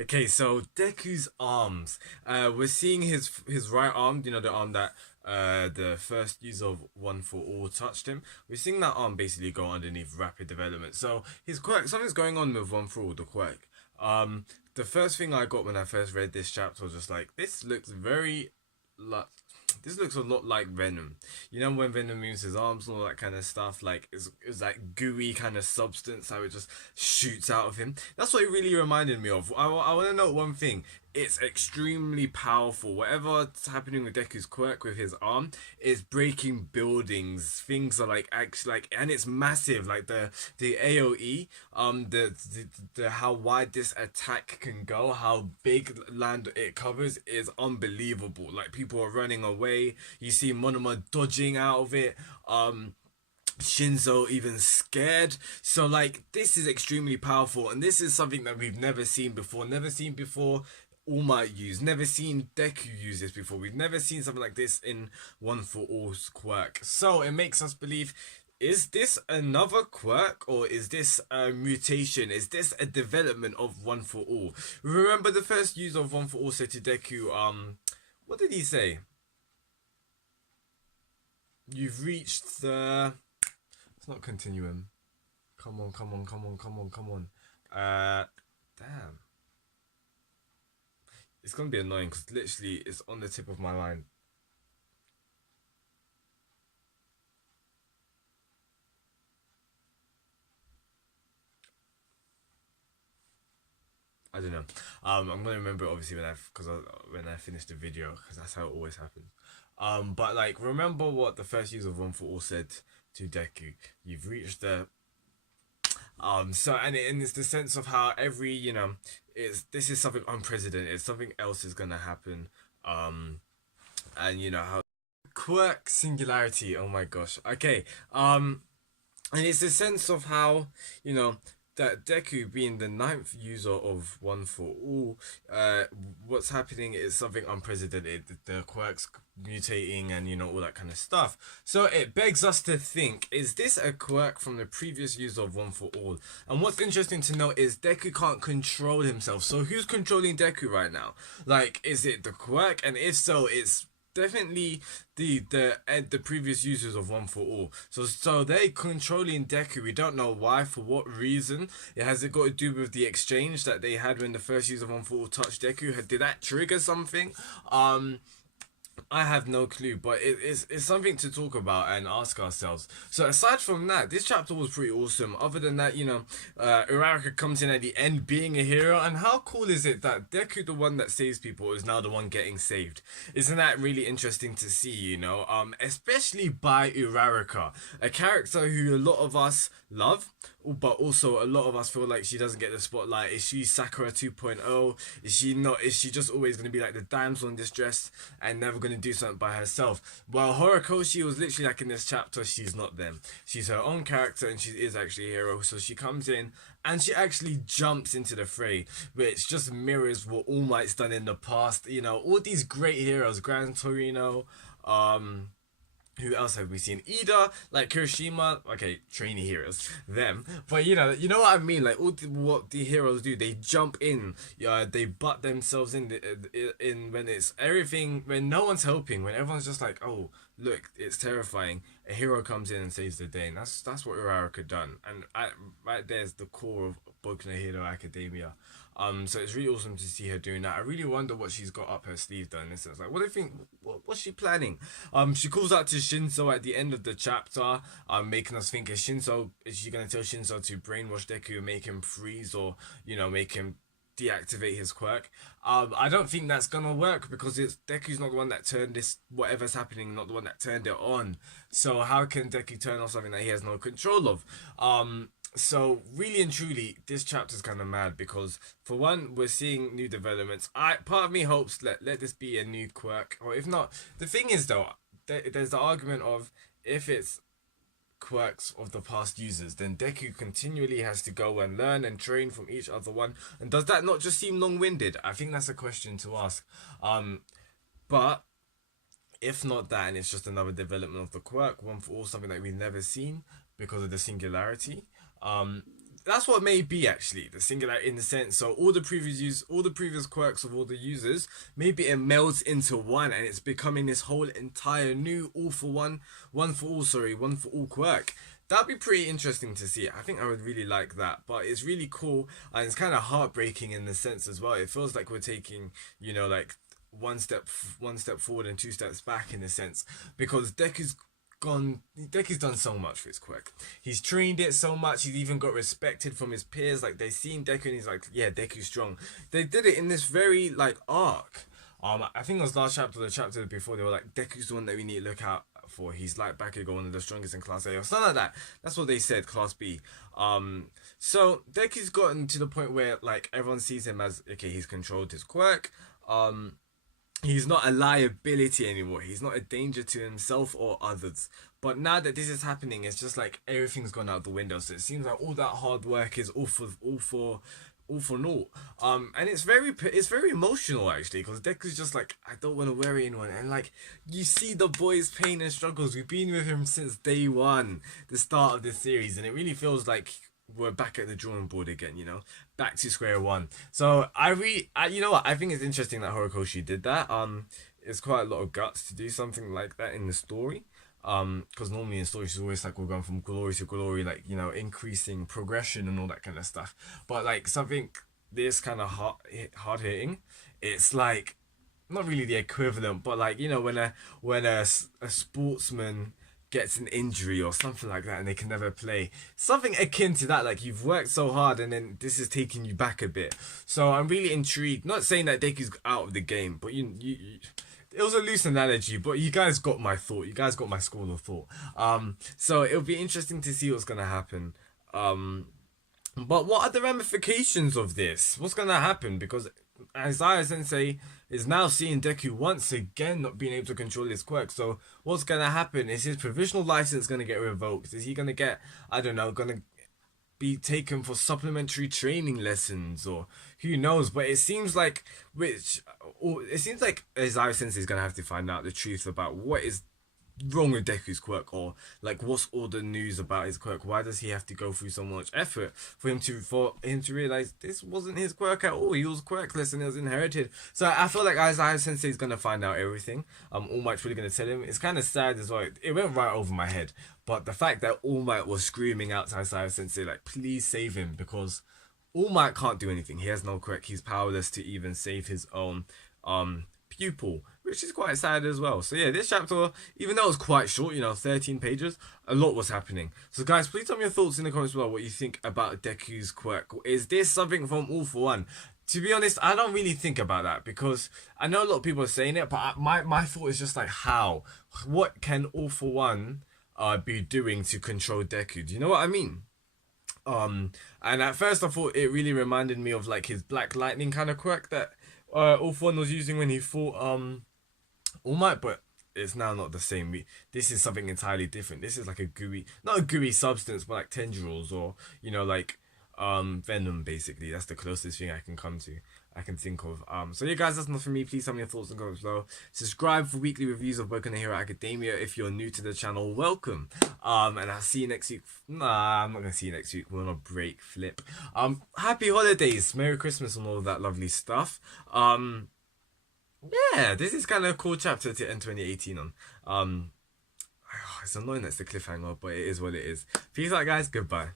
Okay, so Deku's arms. We're seeing his right arm. You know, the arm that the first use of One for All touched him. We're seeing that arm basically go underneath rapid development. So his quirk, something's going on with One for All, the quirk. The first thing I got when I first read this chapter was just like, this looks very like this looks a lot like Venom. You know when Venom moves his arms and all that kind of stuff, like it's like gooey kind of substance how it just shoots out of him. That's what it really reminded me of. I want to know one thing. It's extremely powerful. Whatever's happening with Deku's quirk with his arm is breaking buildings. Things are like actually like, and it's massive. Like the AOE, the how wide this attack can go, how big land it covers is unbelievable. Like people are running away. You see Monoma dodging out of it. Shinzo even scared. So like this is extremely powerful, and this is something that we've never seen before. Never seen before. All Might use. Never seen Deku use this before. We've never seen something like this in One for All's quirk. So it makes us believe, is this another quirk or is this a mutation? Is this a development of One for All? Remember the first use of One for All said to Deku, what did he say? You've reached the... It's not continuum. Come on, come on, come on, come on, come on. Damn. It's gonna be annoying because literally it's on the tip of my mind. I don't know. I'm gonna remember it obviously when I finish the video because that's how it always happens. But like remember what the first use of One for All said to Deku. You've reached the so and it's the sense of how every it's this is something unprecedented. Something else is gonna happen. And you know how quirk singularity. Oh my gosh. Okay. And it's a sense of how you know that Deku being the ninth user of One for All, what's happening is something unprecedented. The quirks mutating and all that kind of stuff. So it begs us to think: is this a quirk from the previous user of One for All? And what's interesting to note is Deku can't control himself. So who's controlling Deku right now? Like, is it the quirk? And if so, it's definitely the previous users of One for All. So they controlling Deku. We don't know why, for what reason. It got to do with the exchange that they had when the first user of One for All touched Deku? Did that trigger something? I have no clue, but it's something to talk about and ask ourselves. So aside from that, this chapter was pretty awesome. Other than that, Uraraka comes in at the end being a hero, and how cool is it that Deku, the one that saves people, is now the one getting saved? Isn't that really interesting to see? Especially by Uraraka, a character who a lot of us love, but also a lot of us feel like she doesn't get the spotlight. Is she Sakura 2.0? Is she not? Is she just always going to be like the damsel in distress and never going to do something by herself? Well, Horikoshi was literally like in this chapter, she's not them. She's her own character and she is actually a hero. So she comes in and she actually jumps into the fray, which just mirrors what All Might's done in the past. All these great heroes, Gran Torino, who else have we seen? Ida, like Kirishima, okay, trainee heroes, them. But you know what I mean. Like what the heroes do, they jump in, they butt themselves in when it's everything, when no one's helping, when everyone's just like, oh look, it's terrifying. A hero comes in and saves the day, and that's what Uraraka done, and right there's the core of Boku no Hero Academia. So it's really awesome to see her doing that. I really wonder what she's got up her sleeve though. In this sense, like, what do you think? What's she planning? She calls out to Shinzo at the end of the chapter, making us think: is she gonna tell Shinzo to brainwash Deku and make him freeze, or make him deactivate his quirk? I don't think that's gonna work because it's Deku's not the one that turned this whatever's happening, not the one that turned it on. So how can Deku turn off something that he has no control of? So really and truly, this chapter's kind of mad because for one, we're seeing new developments. Part of me hopes let this be a new quirk, or if not, the thing is though, there's the argument of if it's quirks of the past users, then Deku continually has to go and learn and train from each other one. And does that not just seem long-winded? I think that's a question to ask. But if not that, and it's just another development of the quirk, One for All, something that we've never seen because of the singularity. that's what may be actually the singularity in the sense. So all the previous quirks of all the users, maybe it melds into one, and it's becoming this whole entire new all for one, one for all. Sorry, one for all quirk. That'd be pretty interesting to see. I think I would really like that. But it's really cool, and it's kind of heartbreaking in the sense as well. It feels like we're taking, like one step forward and two steps back in a sense, because Deku's done so much for his quirk. He's trained it so much. He's even got respected from his peers. Like, they've seen Deku and he's like, yeah, Deku's strong. They did it in this very like arc. I think it was last chapter, the chapter before, they were like, Deku's the one that we need to look out for. He's like Bakugo, one of the strongest in Class A or something like that. That's what they said, Class B. So Deku's gotten to the point where like everyone sees him as, okay, he's controlled his quirk. He's not a liability anymore. He's not a danger to himself or others. But now that this is happening, it's just like everything's gone out the window. So it seems like all that hard work is all for naught. And it's very emotional actually, because Deku's just like, I don't want to worry anyone, and like you see the boy's pain and struggles. We've been with him since day one, the start of this series, and it really feels like we're back at the drawing board again, back to square one. So you know what, I think it's interesting that Horikoshi did that. It's quite a lot of guts to do something like that in the story. Because normally in stories it's always like we're going from glory to glory, like, increasing progression and all that kind of stuff. But like something this kind of hard hitting, it's like not really the equivalent, but like, when a sportsman gets an injury or something like that and they can never play, something akin to that. Like, you've worked so hard and then this is taking you back a bit. So I'm really intrigued, not saying that Deku's out of the game, but you it was a loose analogy, but you guys got my thought. You guys got my school of thought. So it'll be interesting to see what's gonna happen. But what are the ramifications of this? What's gonna happen? Because Isaiah Sensei is now seeing Deku once again not being able to control his quirk. So what's gonna happen? Is his provisional license gonna get revoked? Is he gonna get, I don't know, gonna be taken for supplementary training lessons, or who knows? But it seems like Isaiah Sensei is gonna have to find out the truth about what is wrong with Deku's quirk, or like what's all the news about his quirk. Why does he have to go through so much effort for him to realize this wasn't his quirk at all? He was quirkless and it was inherited. So I feel like Isaiah Sensei is gonna find out everything. All Might's really gonna tell him. It's kind of sad as well. It went right over my head, but the fact that All Might was screaming out to Isaiah Sensei like, please save him, because All Might can't do anything. He has no quirk. He's powerless to even save his own pupil, which is quite sad as well. So yeah, this chapter, even though it was quite short, 13 pages, a lot was happening. So guys, please tell me your thoughts in the comments below, what you think about Deku's quirk. Is this something from All For One? To be honest, I don't really think about that, because I know a lot of people are saying it, but my thought is just like, what can All For One be doing to control Deku? Do you know what I mean? And at first I thought it really reminded me of like his Black Lightning kind of quirk that All For One was using when he fought All Might, but it's now not the same. This is something entirely different. This is like not a gooey substance, but like tendrils, or like venom, basically. That's the closest thing I can think of. So yeah guys, that's enough for me. Please tell me your thoughts in the comments below. Subscribe for weekly reviews of Boku no Hero Academia. If you're new to the channel, welcome. And I'll see you next week. Nah, I'm not gonna see you next week. We're on a break, flip. Happy holidays, Merry Christmas, and all of that lovely stuff. Yeah, this is kind of a cool chapter to end 2018 on. It's annoying that's the cliffhanger, but it is what it is. Peace out guys, goodbye.